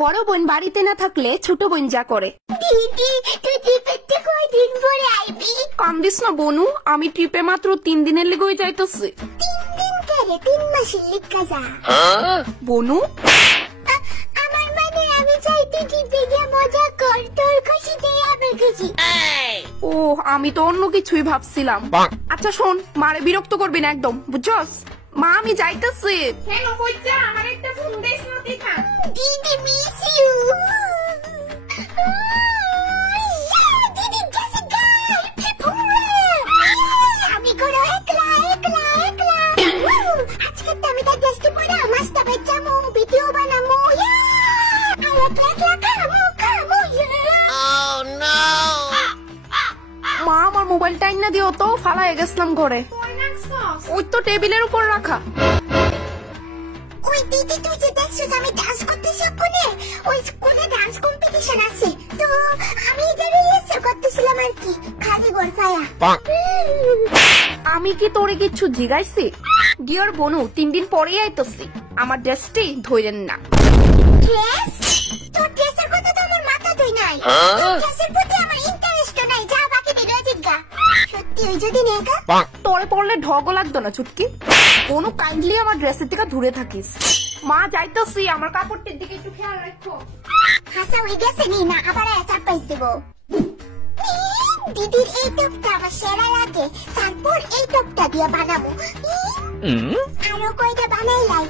বড় বোন বাড়িতে না থাকলে ছোট বোন যা করে। দিদি তুই ট্রিপে কয়দিন পরে আইবি? কান্দিস না বনু, আমি ট্রিপে মাত্র 3 দিনের লেগে যাইতেছি। 3 দিন করে 3 মাসের লিখা যা। বনু আমার মানে আমি চাইতে ট্রিপে গিয়ে মজা কর, তোর খুশি দেই আমার খুশি। ও আমি তো অন্য কিছুই ভাবছিলাম। আচ্ছা শোন, মারে বিরক্ত করবি না একদম, বুঝছস? মা আমি যাইতেছি। হ্যালো বইজা, আমার একটা ফোন দেস না দেখা। দিদি মিস ইউ। দিদি গেছে গাই। আমি করো একলা একলা একলা। আজকে তো আমি তার টেস্টি পড়া মাস্ত বেচামু, ভিডিও বানামু। মা আমার মোবাইলটা না দিও তো, ফালাই গেছিলাম ঘরে। ওই তো টেবিলের উপর রাখা। ওই দিদি তুই যে দেখছিস আমি ডান্স করতেছি ওখানে, ওই স্কুলে ডান্স কম্পিটিশন আছে, তো আমি এটা রিহার্সাল করতেছিলাম আর কি, খালি গোরফায়া। আমি কি তোরে কিছু জিগাইছি? ডিয়ার বনু 3 দিন পরেই আইতেছি, আমার ড্রেসটি ধইরেন না। ড্রেস? তোর ড্রেসের কথা তো আমার মাথা ধুই নাই, ড্রেসের প্রতি আমার ইন্টারেস্ট নাই, যা বাকি ভিডিও জিগা। সত্যি ওই যদি নেগা তোরে পড়লে ঢগও লাগতো না চুটকি। বনু কাইন্ডলি আমার ড্রেসের থেকে দূরে থাকিস। মা যাইতেছি, আমার কাপড়টির দিকে একটু খেয়াল রাখো। হাসা হয়ে গেছে নি না, আবার সারপ্রাইজ দেব। দিদির এই টপটা আমার সেরা লাগে, তারপর এই টপটা দিয়ে বানাবো। আরো কয়টা বানাই লাই।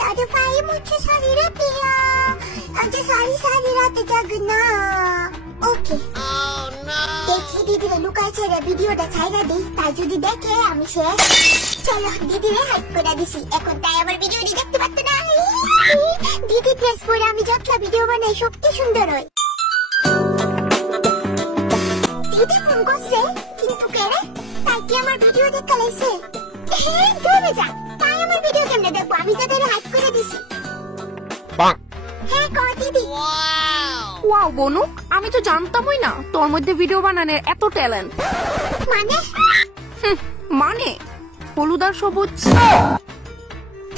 তাদের ভাই মুছে সারি রাতে, সারি রাতে জাগনা। ওকে দেখি দিদিরে লুকাই ছেড়ে ভিডিওটা ছাইরা দিই, তাই যদি দেখে আমি শেষ। চলো দিদিরে হাইপ করে দিছি, এখন তাই আমার ভিডিওটি দেখতে পারতো না। দিদি প্রেস করে আমি যতটা ভিডিও বানাই সবটি সুন্দর হয়। দিদি ফোন করছে, কিন্তু কেরে? তাই কি আমার ভিডিও দেখা লাইছে? ধরে যা, তাই আমার ভিডিও কেমনে দেখবো? আমি তাদের হাইপ করে দিছি। হ্যাঁ কর দিদি। ওয়াও বনু, আমি তো জানতামই না তোর মধ্যে ভিডিও বানানোর এত ট্যালেন্ট। মানে? মানে হলুদ আর সবুজ।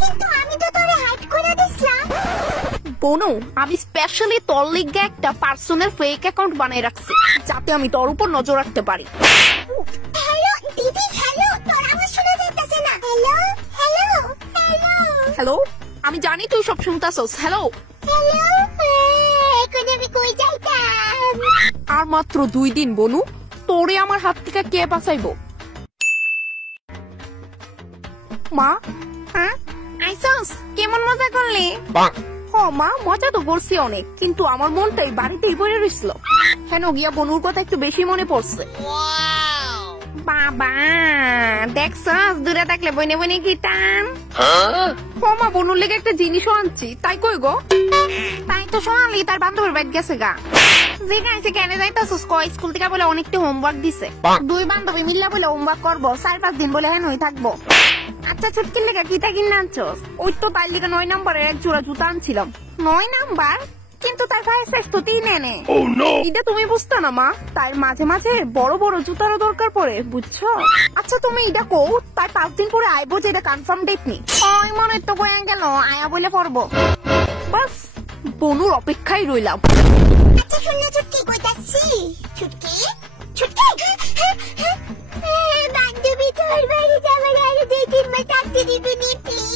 কিন্তু আমি তো তোরে হাইড করে দিছিলাম। বনু আমি স্পেশালি তোর লিগে একটা পার্সোনাল ফেক অ্যাকাউন্ট বানিয়ে রাখছি, যাতে আমি তোর উপর নজর রাখতে পারি। হ্যালো দিদি, হ্যালো, তোর আওয়াজ শোনা যাইতেছে না। হ্যালো হ্যালো হ্যালো হ্যালো, আমি জানি তুই সব শুনতাছস। হ্যালো হ্যালো, এখন আমি কই যাইতাম? আর মাত্র 2 দিন বনু, তোরে আমার হাত থেকে কে বাঁচাইবো? মা হ্যাঁ আইসস, কেমন মজা করলি? হ মা, মজা তো করছি অনেক, কিন্তু আমার মনটাই বাড়িতেই পড়ে রইছিল। কেন গিয়া বনুর কথা একটু বেশি মনে পড়ছে। বাবা দেখছস, দূরে থাকলে বইনে বইনে কি টান। মা বনুর লেগে একটা জিনিসও আনছি, তাই কই গো? তাই তো সোনালি তার বান্ধবীর বাড়ি গেছে গা। যেখানে কেন যাইতাছস কয়, স্কুল থেকে বলে অনেকটা হোমওয়ার্ক দিছে, 2 বান্ধবী মিল্লা বলে হোমওয়ার্ক করবো, 4-5 দিন বলে হেনই থাকবো। আচ্ছা ছুটকির লেগে কিটা কিনে আনছস? ওই তো তাই লেগে 9 নম্বরের এক জোড়া জুতা আনছিলাম। 9 নাম্বার? কিন্তু তার পায়ের সাইজ তো 3 এনে। এটা তুমি বুঝতো না মা, তাই মাঝে মাঝে বড় বড় জুতারও দরকার পড়ে, বুঝছো? আচ্ছা তুমি এটা কো, তাই 5 দিন পরে আইবো, যে এটা কনফার্ম ডেট নি। ওই মনে তো কয়ে গেল, আয়া বলে পড়বো। বাস বনুর অপেক্ষায় রইলাম। আচ্ছা শুনলে ছুটকি কইতাছি, ছুটকি ছুটকি বান্ধবী তোর বাড়ি যাবার আরো 2-3 মাস থাকতে দিবি প্লিজ।